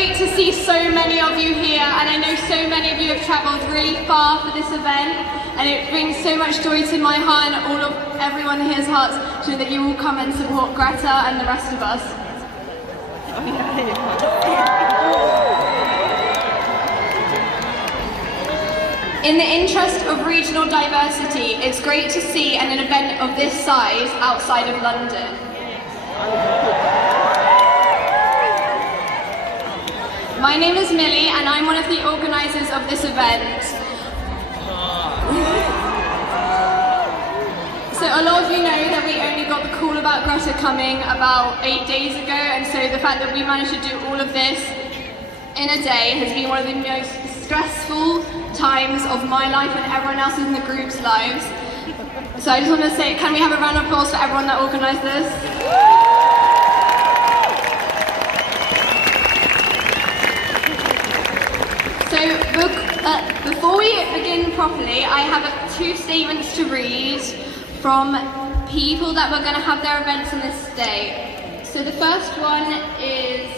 great to see so many of you here, and I know so many of you have travelled really far for this event, and it brings so much joy to my heart and all of everyone here's hearts to know that you will come and support Greta and the rest of us. In the interest of regional diversity, it's great to see an event of this size outside of London. My name is Millie and I'm one of the organisers of this event. So a lot of you know that we only got the call about Greta coming about 8 days ago, and so the fact that we managed to do all of this in a day has been one of the most stressful times of my life and everyone else in the group's lives. So I just want to say, can we have a round of applause for everyone that organised this? So before we begin properly, I have 2 statements to read from people that were going to have their events on this day. So the first one is,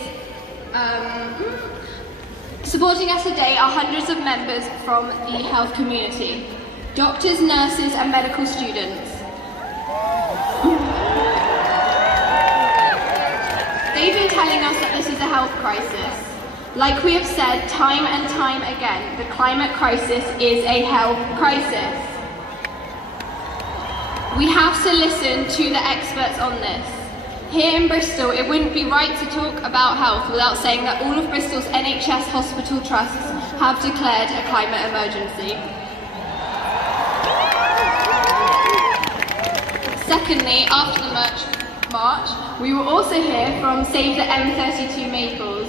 supporting us today are hundreds of members from the health community, doctors, nurses and medical students. They've been telling us that this is a health crisis. Like we have said time and time again, the climate crisis is a health crisis. We have to listen to the experts on this. Here in Bristol, it wouldn't be right to talk about health without saying that all of Bristol's NHS hospital trusts have declared a climate emergency. Secondly, after the march, we will also hear from Save the M32 Maples.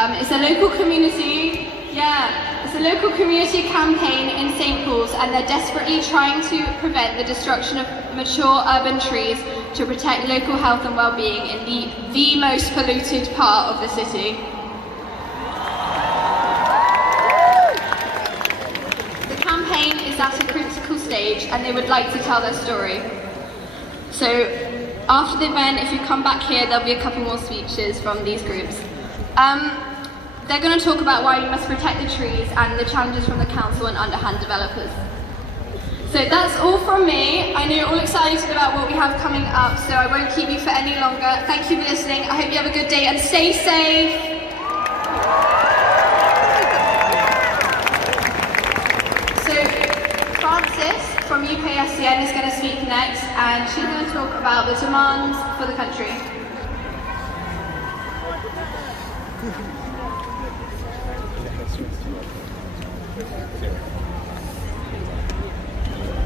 It's a local community, it's a local community campaign in St Paul's, and they're desperately trying to prevent the destruction of mature urban trees to protect local health and well-being in the most polluted part of the city. The campaign is at a critical stage and they would like to tell their story. So after the event, if you come back here, there'll be a couple more speeches from these groups. They're going to talk about why we must protect the trees and the challenges from the council and underhand developers. So that's all from me. I know you're all excited about what we have coming up, so I won't keep you for any longer. Thank you for listening. I hope you have a good day and stay safe. So Frances from UKSCN is going to speak next, and she's going to talk about the demands for the country.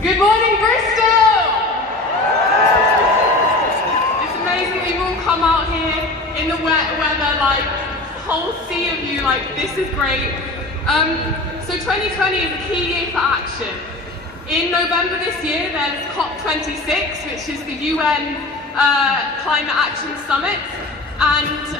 Good morning, Bristol! It's amazing we've all come out here in the wet weather, like, whole sea of you, like, this is great. So 2020 is a key year for action. In November this year, there's COP26, which is the UN Climate Action Summit, and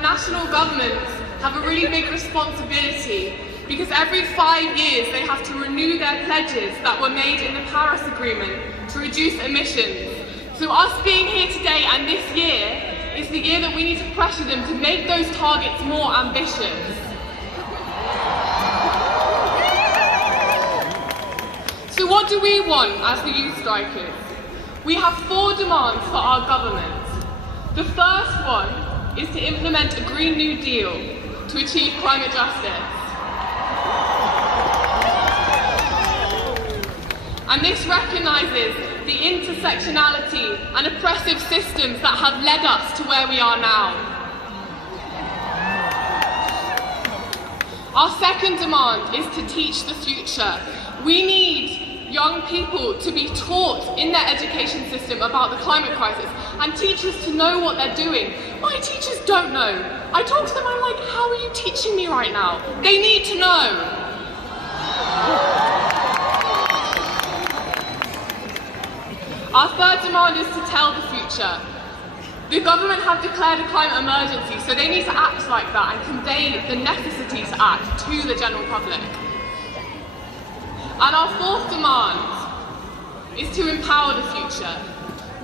national governments have a really big responsibility, because every 5 years they have to renew their pledges that were made in the Paris Agreement to reduce emissions. So us being here today and this year is the year that we need to pressure them to make those targets more ambitious. So what do we want as the youth strikers? We have 4 demands for our government. The first one is to implement a Green New Deal to achieve climate justice. And this recognises the intersectionality and oppressive systems that have led us to where we are now. Our second demand is to teach the future. We need young people to be taught in their education system about the climate crisis, and teachers to know what they're doing. My teachers don't know. I talk to them, I'm like, how are you teaching me right now? They need to know. Our third demand is to tell the future. The government have declared a climate emergency, so they need to act like that and convey the necessity to act to the general public. And our fourth demand is to empower the future.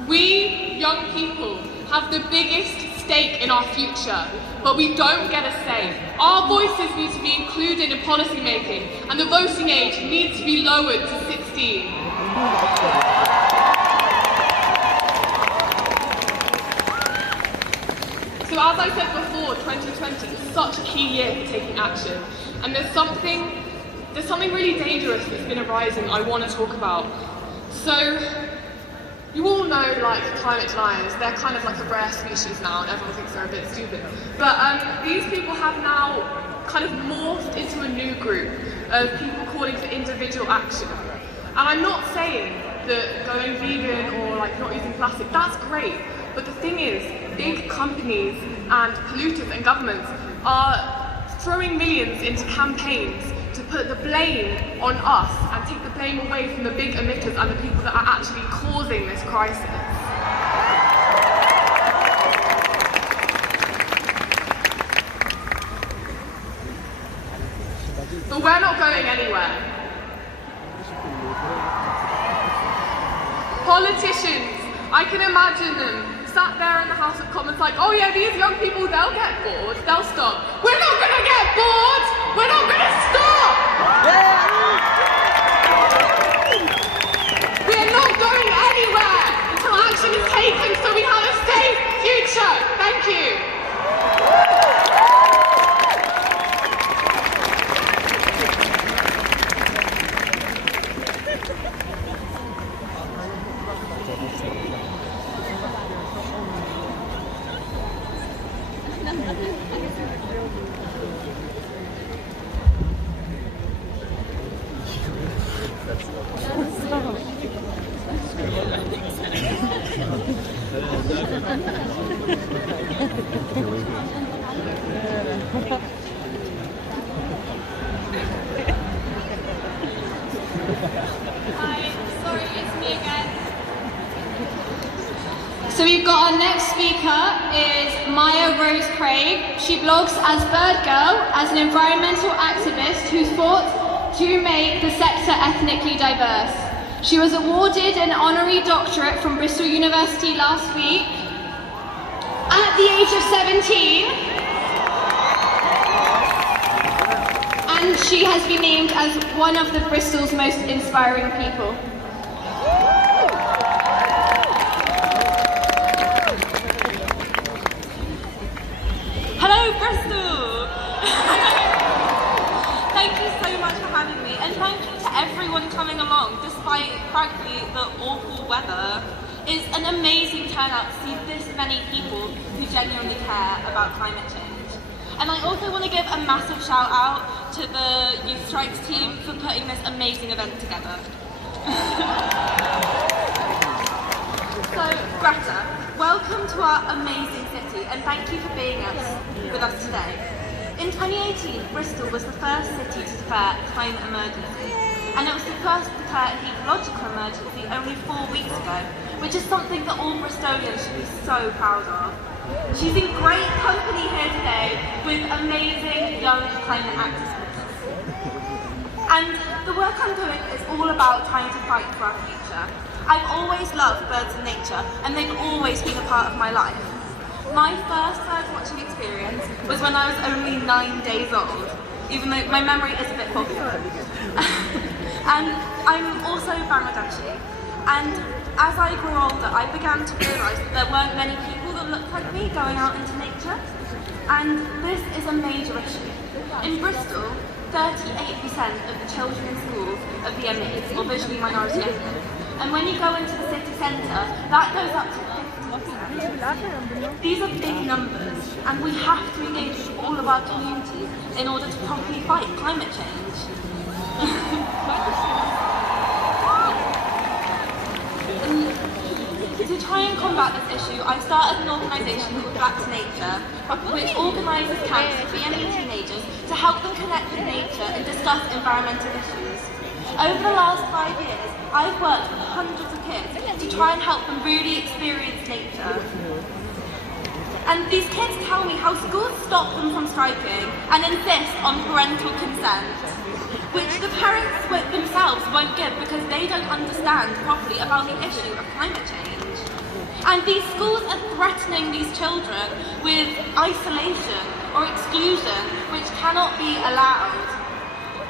We, young people, have the biggest stake in our future, but we don't get a say. Our voices need to be included in policy making, and the voting age needs to be lowered to 16. So as I said before, 2020 is such a key year for taking action, and there's something really dangerous that's been arising I want to talk about. So, you all know, like, climate deniers, they're kind of like a rare species now, and everyone thinks they're a bit stupid. But these people have now kind of morphed into a new group of people calling for individual action. And I'm not saying that going vegan or like not using plastic, that's great. But the thing is, big companies and polluters and governments are throwing millions into campaigns to put the blame on us and take the blame away from the big emitters and the people that are actually causing this crisis. But we're not going anywhere. Politicians, I can imagine them sat there in the House of Commons like, oh yeah, these young people, they'll get bored, they'll stop. We're not gonna get bored! We're not gonna stop! We're not going anywhere until action is taken so we have a safe future. Thank you. So we've got our next speaker is Maya Rose Craig. She blogs as Birdgirl, as an environmental activist who's fought to make the sector ethnically diverse. She was awarded an honorary doctorate from Bristol University last week at the age of 17. And she has been named as one of the Bristol's most inspiring people. Hello, Bristol! Thank you so much for having me, and thank you to everyone coming along, despite, frankly, the awful weather. It's an amazing turnout to see this many people who genuinely care about climate change. And I also want to give a massive shout out to the Youth Strikes team for putting this amazing event together. So, Greta, welcome to our amazing city, and thank you for being with us today. In 2018, Bristol was the first city to declare a climate emergency, and it was the first to declare an ecological emergency only 4 weeks ago, which is something that all Bristolians should be so proud of. She's in great company here today with amazing young climate activists. And the work I'm doing is all about trying to fight for our future. I've always loved birds and nature, and they've always been a part of my life. My first bird watching experience was when I was only 9 days old, even though my memory is a bit foggy. And I'm also Bangladeshi, and as I grew older, I began to realise that there weren't many people that looked like me going out into nature, and this is a major issue. In Bristol, 38% of the children in schools are VMAs, or visually minority ethnic. And when you go into the city centre, that goes up to 50%. These are big numbers, and we have to engage with all of our communities in order to properly fight climate change. To try and combat this issue, I started an organisation called Back to Nature, which organises camps for VME teenagers to help them connect with nature and discuss environmental issues. Over the last 5 years, I've worked with hundreds of kids to try and help them really experience nature. And these kids tell me how schools stop them from striking and insist on parental consent, which the parents themselves won't give because they don't understand properly about the issue of climate change. And these schools are threatening these children with isolation or exclusion, which cannot be allowed.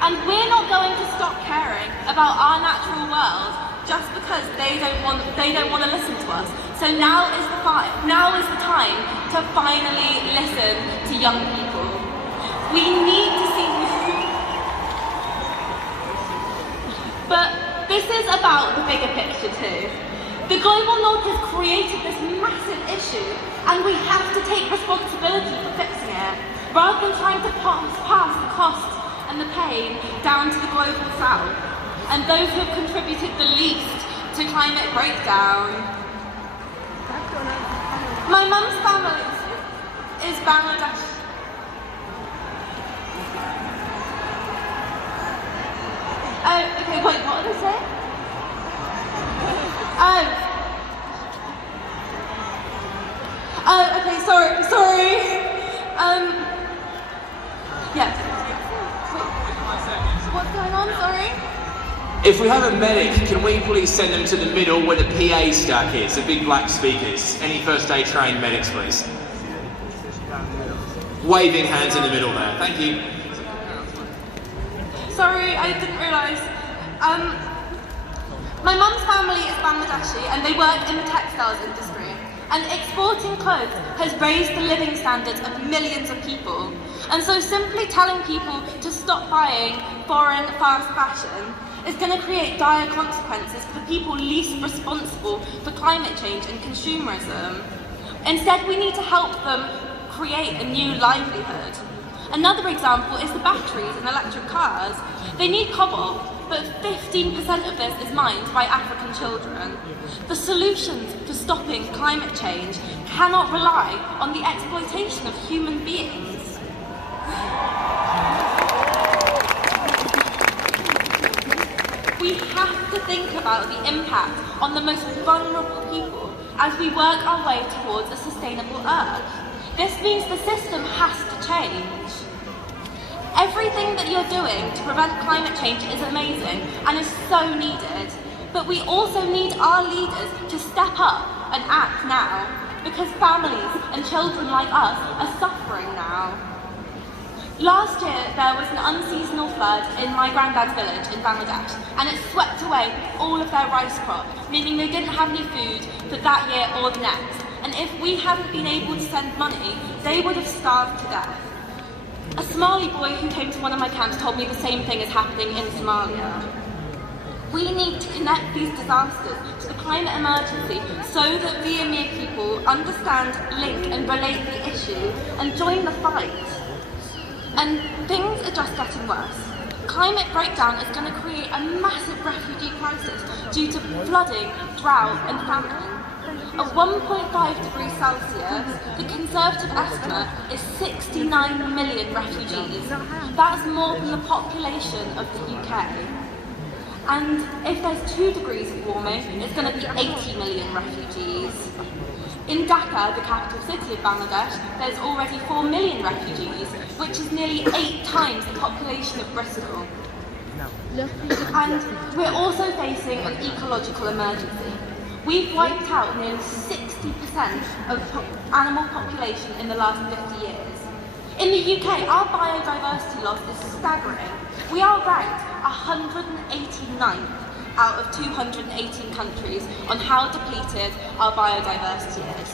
And we're not going to stop caring about our natural world just because they don't want to listen to us. So now is the time to finally listen to young people. We need to see. But this is about the bigger picture too. The global north has created this massive issue, and we have to take responsibility for fixing it, rather than trying to pass the costs and the pain down to the global south, and those who have contributed the least to climate breakdown. My mum's family is Bangladesh. Oh, okay, wait, what did I say? Oh, okay, sorry. Yes. Wait, what's going on, sorry? If we have a medic, can we please send them to the middle where the PA stack is, the big black speakers? Any first aid trained medics, please? Waving hands in the middle there, thank you. Sorry, I didn't realise. My mum's family is Bangladeshi and they work in the textiles industry. And exporting clothes has raised the living standards of millions of people. And so simply telling people to stop buying foreign fast fashion is going to create dire consequences for the people least responsible for climate change and consumerism. Instead, we need to help them create a new livelihood. Another example is the batteries in electric cars. They need cobalt, but 15% of this is mined by African children. The solutions to stopping climate change cannot rely on the exploitation of human beings. We have to think about the impact on the most vulnerable people as we work our way towards a sustainable Earth. This means the system has to change. Everything that you're doing to prevent climate change is amazing and is so needed, but we also need our leaders to step up and act now, because families and children like us are suffering now. Last year there was an unseasonal flood in my granddad's village in Bangladesh, and it swept away all of their rice crop, meaning they didn't have any food for that year or the next. And if we hadn't been able to send money, they would have starved to death. A Somali boy who came to one of my camps told me the same thing is happening in Somalia. We need to connect these disasters to the climate emergency so that VME people understand, link and relate the issue and join the fight. And things are just getting worse. Climate breakdown is going to create a massive refugee crisis due to flooding, drought and famine. At 1.5 degrees Celsius, the Conservative estimate is 69 million refugees. That's more than the population of the UK. And if there's 2 degrees of warming, it's going to be 80 million refugees. In Dhaka, the capital city of Bangladesh, there's already 4 million refugees, which is nearly 8 times the population of Bristol. And we're also facing an ecological emergency. We've wiped out nearly 60% of animal population in the last 50 years. In the UK, our biodiversity loss is staggering. We are ranked 189th out of 218 countries on how depleted our biodiversity is.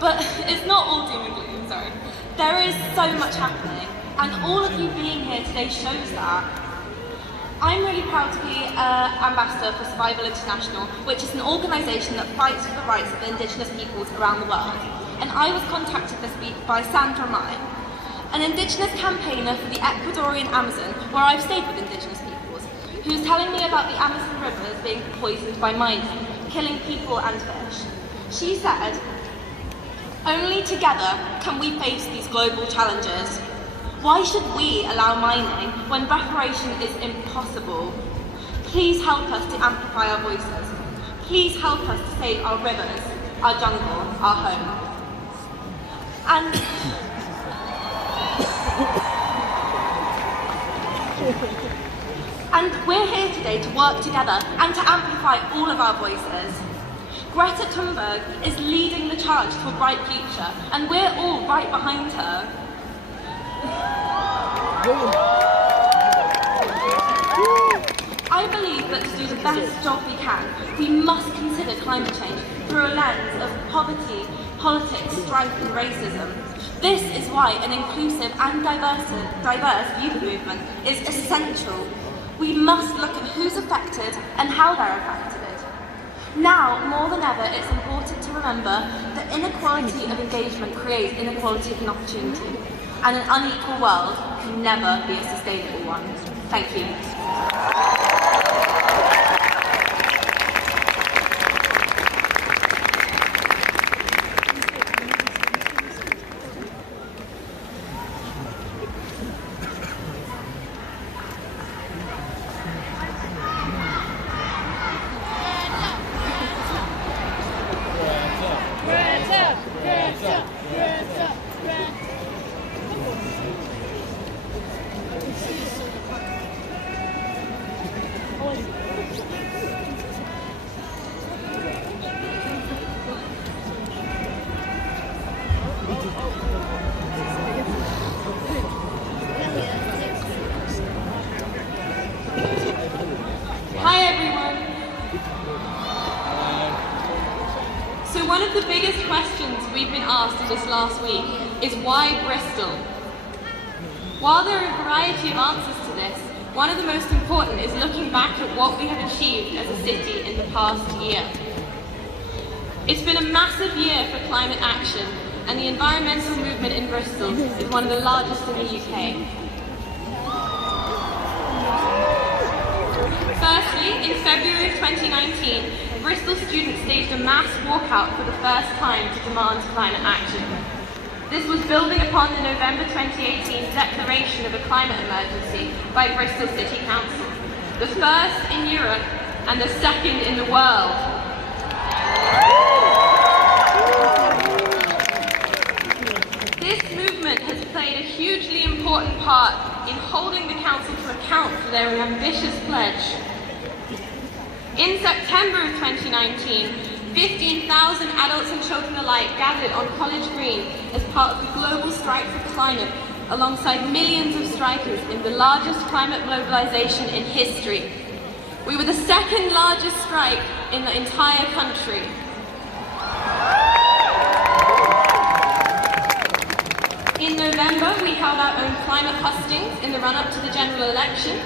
But it's not all doom and gloom, sorry. There is so much happening, and all of you being here today shows that. I'm really proud to be Ambassador for Survival International, which is an organisation that fights for the rights of Indigenous peoples around the world. And I was contacted this week by Sandra Mai, an Indigenous campaigner for the Ecuadorian Amazon, where I've stayed with Indigenous peoples, who's telling me about the Amazon rivers being poisoned by mining, killing people and fish. She said, "Only together can we face these global challenges. Why should we allow mining when reparation is impossible? Please help us to amplify our voices. Please help us to save our rivers, our jungle, our home." And we're here today to work together and to amplify all of our voices. Greta Thunberg is leading the charge to a bright future, and we're all right behind her. I believe that to do the best job we can, we must consider climate change through a lens of poverty, politics, strife and racism. This is why an inclusive and diverse youth movement is essential. We must look at who's affected and how they're affected. Now, more than ever, it's important to remember that inequality of engagement creates inequality of opportunity, and an unequal world can never be a sustainable one. Thank you. So one of the biggest questions we've been asked this last week is why Bristol? While there are a variety of answers to this, one of the most important is looking back at what we have achieved as a city in the past year. It's been a massive year for climate action, and the environmental movement in Bristol is one of the largest in the UK. Firstly, in February of 2019, Bristol students staged a mass walkout for the first time to demand climate action. This was building upon the November 2018 declaration of a climate emergency by Bristol City Council, the first in Europe and the second in the world. This movement has played a hugely important part in holding the council to account for their ambitious pledge. In September of 2019, 15,000 adults and children alike gathered on College Green as part of the global strike for climate, alongside millions of strikers in the largest climate mobilization in history. We were the second largest strike in the entire country. In November, we held our own climate hustings in the run-up to the general election.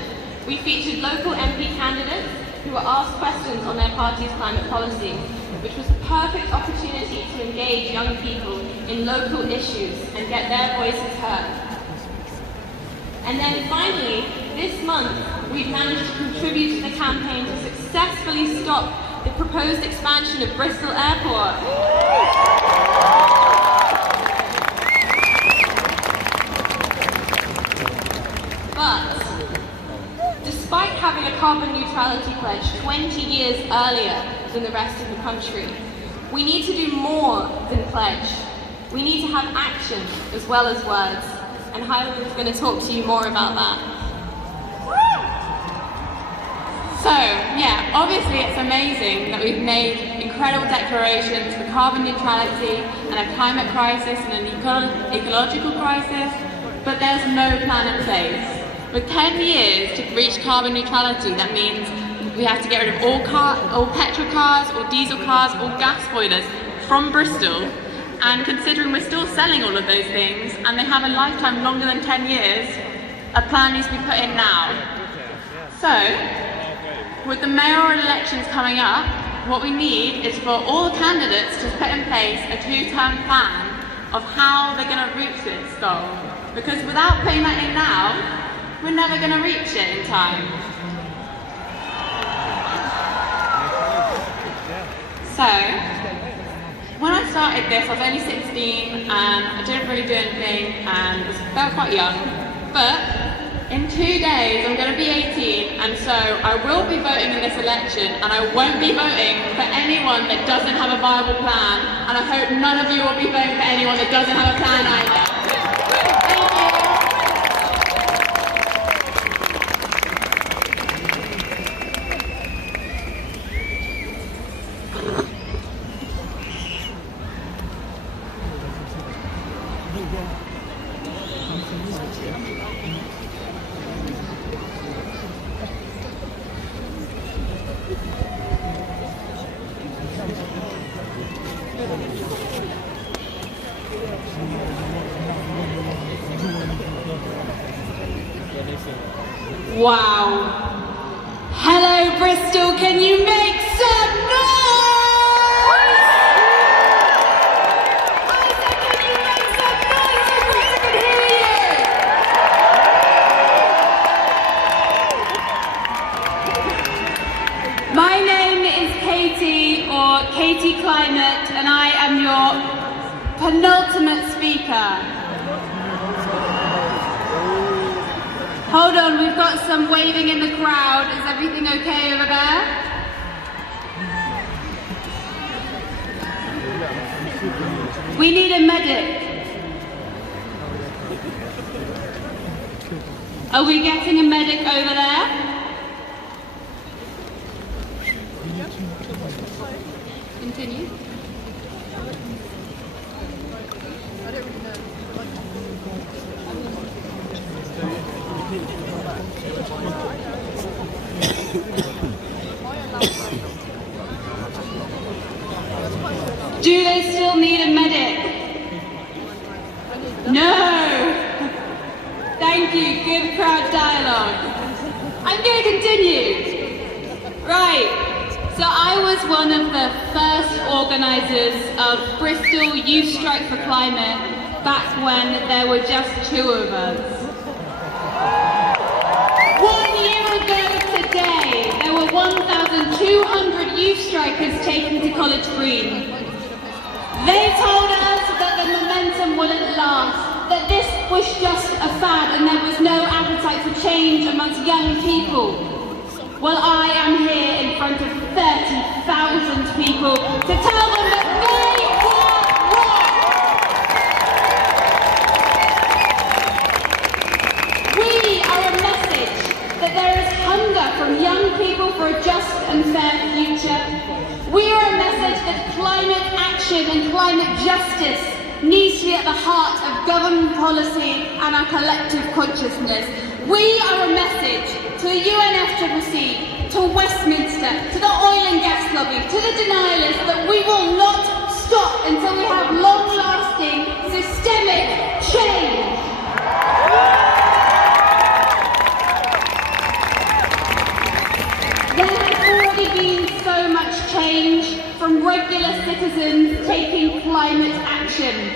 We featured local MP candidates who were asked questions on their party's climate policy, which was the perfect opportunity to engage young people in local issues and get their voices heard. And then finally, this month, we've managed to contribute to the campaign to successfully stop the proposed expansion of Bristol Airport. But despite having a carbon neutrality pledge 20 years earlier than the rest of the country, we need to do more than pledge. We need to have action as well as words, and Hyland is going to talk to you more about that. So, yeah, obviously it's amazing that we've made incredible declarations for carbon neutrality and a climate crisis and an ecological crisis, but there's no plan in place. With 10 years to reach carbon neutrality, that means we have to get rid of all petrol cars, all diesel cars, all gas boilers from Bristol. And considering we're still selling all of those things and they have a lifetime longer than 10 years, a plan needs to be put in now. So, with the mayoral elections coming up, what we need is for all candidates to put in place a 2-term plan of how they're going to reach this goal. Because without putting that in now, we're never going to reach it in time. So, when I started this, I was only 16 and I didn't really do anything and felt quite young. But in 2 days, I'm going to be 18, and so I will be voting in this election, and I won't be voting for anyone that doesn't have a viable plan, and I hope none of you will be voting for anyone that doesn't have a plan either. Wow. Hello, Bristol, can you make some noise? I said, can you make some noise so Greta can hear you? My name is Katie, or Katie Climate, and I am your penultimate speaker. Hold on, we've got some waving in the crowd. Is everything okay over there? We need a medic. Are we getting a medic over there? Continue. Do they still need a medic? No! Thank you, good crowd dialogue. I'm going to continue. Right, so I was one of the first organisers of Bristol Youth Strike for Climate back when there were just 2 of us. 1 year ago today, there were 1,200 youth strikers taken to College Green. They told us that the momentum wouldn't last, that this was just a fad and there was no appetite for change amongst young people. Well, I am here in front of 30,000 people to tell them that they were wrong. We are a message that there is hunger from young people for a just and fair future. We are a message that climate action and climate justice needs to be at the heart of government policy and our collective consciousness. We are a message to the UNFCCC, to Westminster, to the oil and gas lobby, to the denialists that we will not stop until we have long-lasting, systemic change. There has already been so much change from regular citizens taking climate action.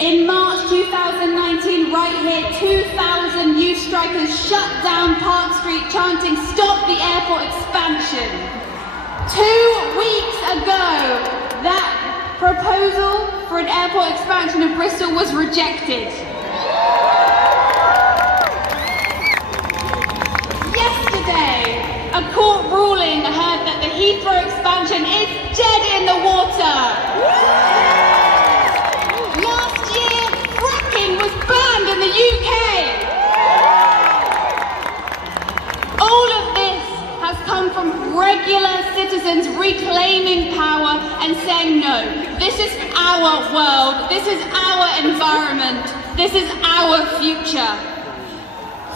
In March 2019, right here, 2,000 youth strikers shut down Park Street chanting, "Stop the airport expansion." 2 weeks ago, that proposal for an airport expansion of Bristol was rejected. Yesterday, a court ruling heard that the Heathrow expansion is dead in the water. Last year, fracking was banned in the UK. All of this has come from regular citizens reclaiming power and saying, no, this is our world, this is our environment, this is our future.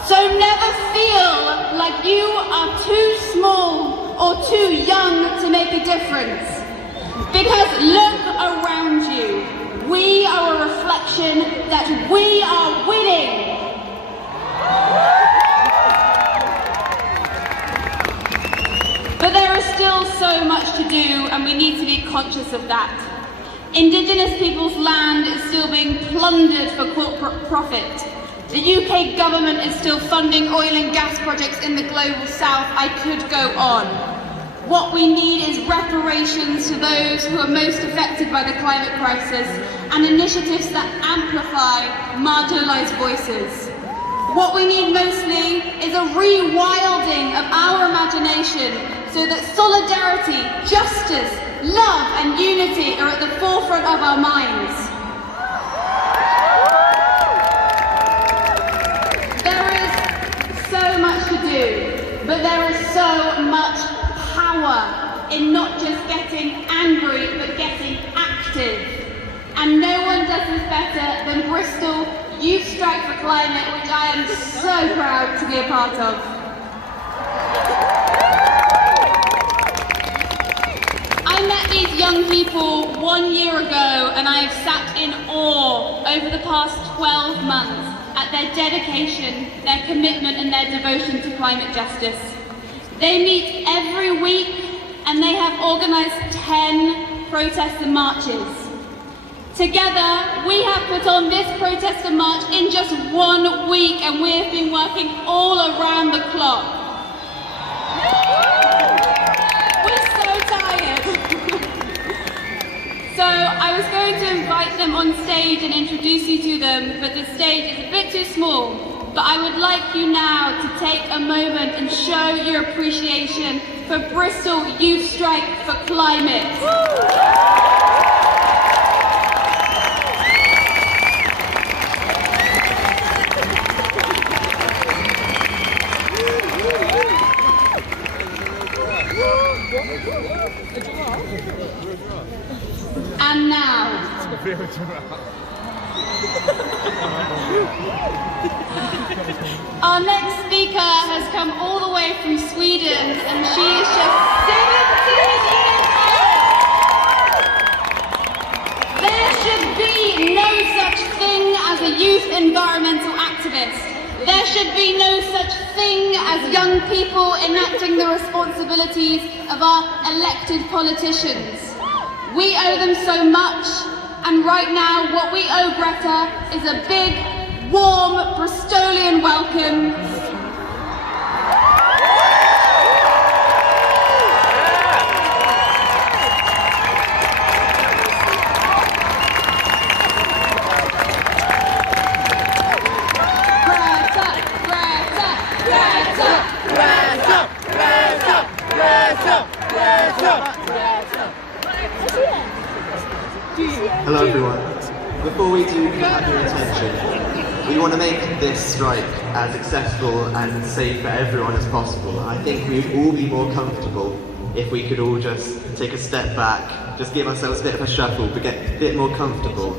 So never feel like you are too small or too young to make a difference. Because look around you. We are a reflection that we are winning. But there is still so much to do, and we need to be conscious of that. Indigenous people's land is still being plundered for corporate profit. The UK government is still funding oil and gas projects in the global south. I could go on. What we need is reparations to those who are most affected by the climate crisis and initiatives that amplify marginalised voices. What we need mostly is a rewilding of our imagination so that solidarity, justice, love and unity are at the forefront of our minds. But there is so much power in not just getting angry, but getting active. And no one does this better than Bristol. Bristol Youth Strike for Climate, which I am so proud to be a part of. I met these young people 1 year ago, and I have sat in awe over the past 12 months at their dedication, their commitment and their devotion to climate justice. They meet every week and they have organised 10 protests and marches. Together, we have put on this protest and march in just 1 week, and we have been working all around the clock. We're so tired. So I was going to invite them on stage and introduce you to them, but the stage is a bit too small. But I would like you now to take a moment and show your appreciation for Bristol Youth Strike for Climate. And now, our next speaker has come all the way from Sweden, and she is just 17 years old. There should be no such thing as a youth environmental activist. There should be no such thing as young people enacting the responsibilities of our elected politicians. We owe them so much, and right now what we owe Greta is a big, warm, Bristolian welcome. Hello everyone. Before we do have your attention, we want to make this strike as accessible and safe for everyone as possible. And I think we'd all be more comfortable if we could all just take a step back, just give ourselves a bit of a shuffle, but get a bit more comfortable,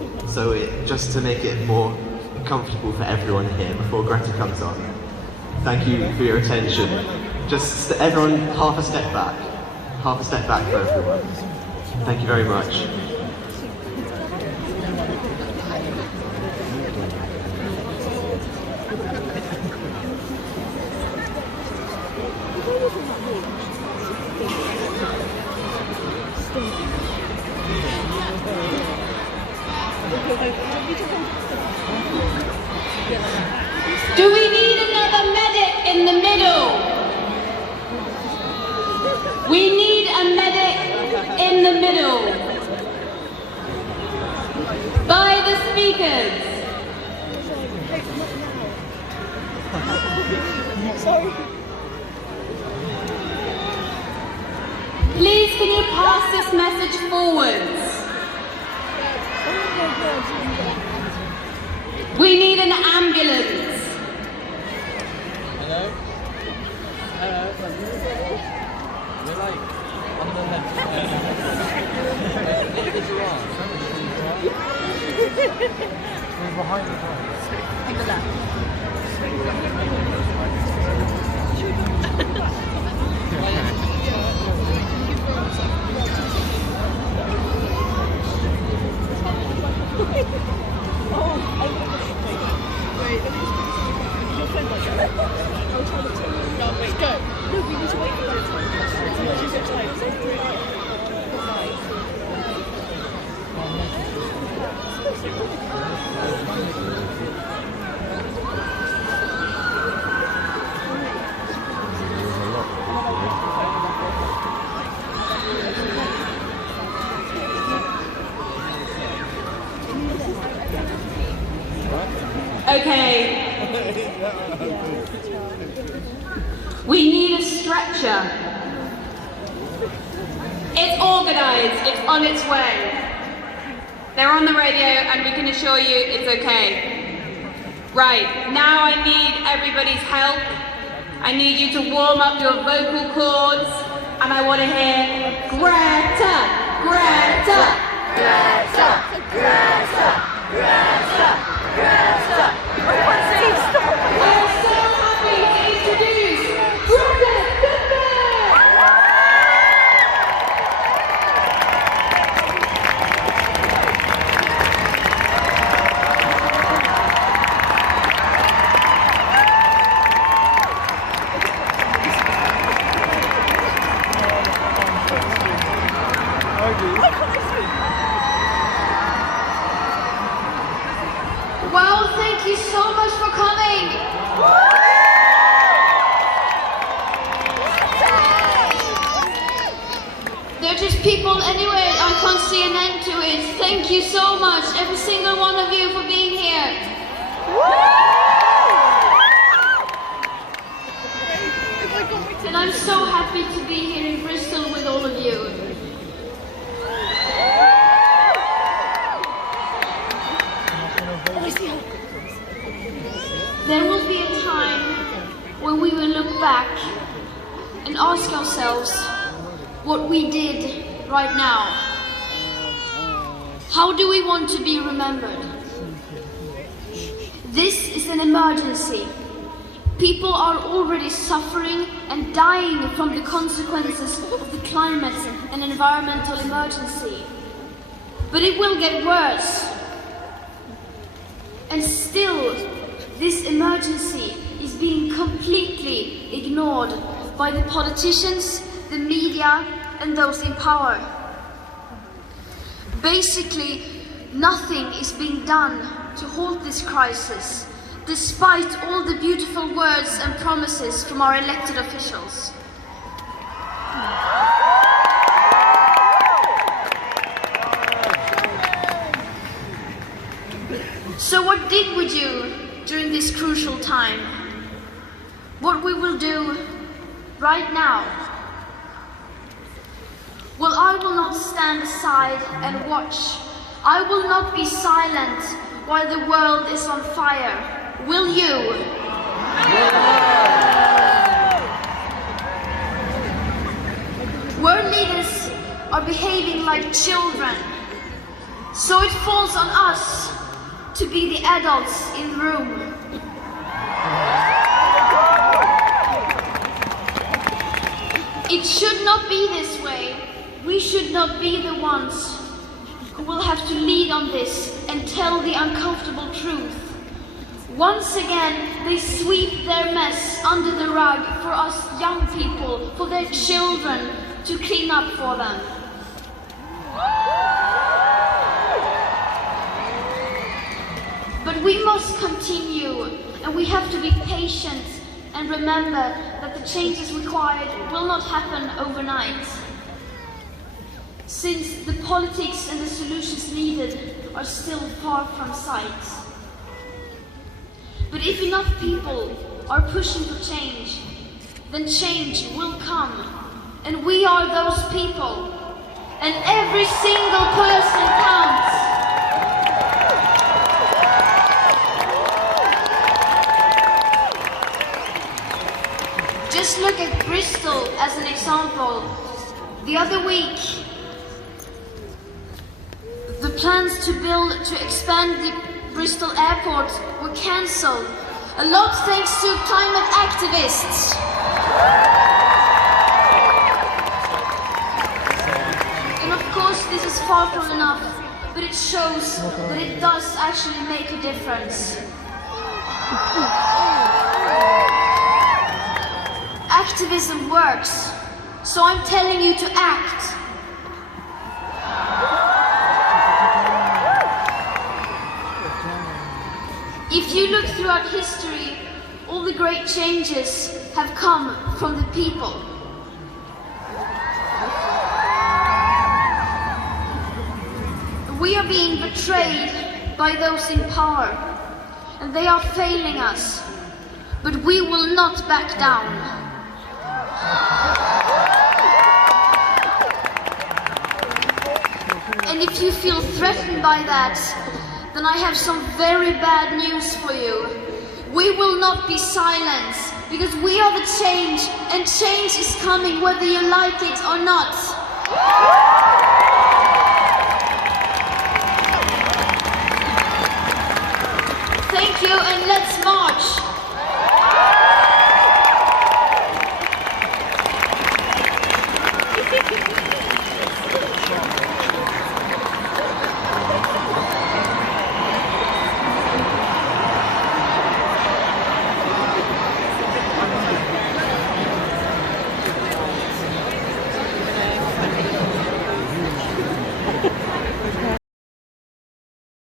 just to make it more comfortable for everyone here before Greta comes on. Thank you for your attention. Just everyone, half a step back for everyone. Thank you very much. Do we need another medic in the middle? We need a medic in the middle. By the speakers. Please can you pass this message forwards? We need an ambulance. Hello? Hello? We're like on the left. Look at your arm. We're behind the car. Take the left. Okay. We need a stretcher. It's organised, it's on its way. They're on the radio and we can assure you it's okay. Right, now I need everybody's help. I need you to warm up your vocal cords and I want to hear Greta, Greta, Greta, Greta, Greta, Greta. Well, thank you so much for coming. They're just people anyway. I can't see an end to it. Thank you so much, every single one of you, for being here. And I'm so happy to be here in Bristol with all of you. There will be a time when we will look back and ask ourselves what we did right now. How do we want to be remembered? This is an emergency. People are already suffering and dying from the consequences of the climate and environmental emergency. But it will get worse. And still, this emergency is being completely ignored by the politicians, the media, and those in power. Basically, nothing is being done to halt this crisis, despite all the beautiful words and promises from our elected officials. So what did we do during this crucial time? What we will do right now? Well, I will not stand aside and watch. I will not be silent while the world is on fire. Will you? World leaders are behaving like children, so it falls on us to be the adults in the room. It should not be this way. We should not be the ones who will have to lead on this and tell the uncomfortable truth. Once again, they sweep their mess under the rug for us young people, for their children to clean up for them. But we must continue, and we have to be patient and remember that the changes required will not happen overnight, since the politics and the solutions needed are still far from sight. But if enough people are pushing for change, then change will come. And we are those people. And every single person counts. Just look at Bristol as an example. The other week, the plans to expand the Bristol airport were cancelled, a lot thanks to climate activists. And of course this is far from enough, but it shows that it does actually make a difference. Activism works, so I'm telling you to act. If you look throughout history, all the great changes have come from the people. We are being betrayed by those in power, and they are failing us, but we will not back down. And if you feel threatened by that, then I have some very bad news for you. We will not be silent, because we are the change, and change is coming whether you like it or not. Thank you, and let's march.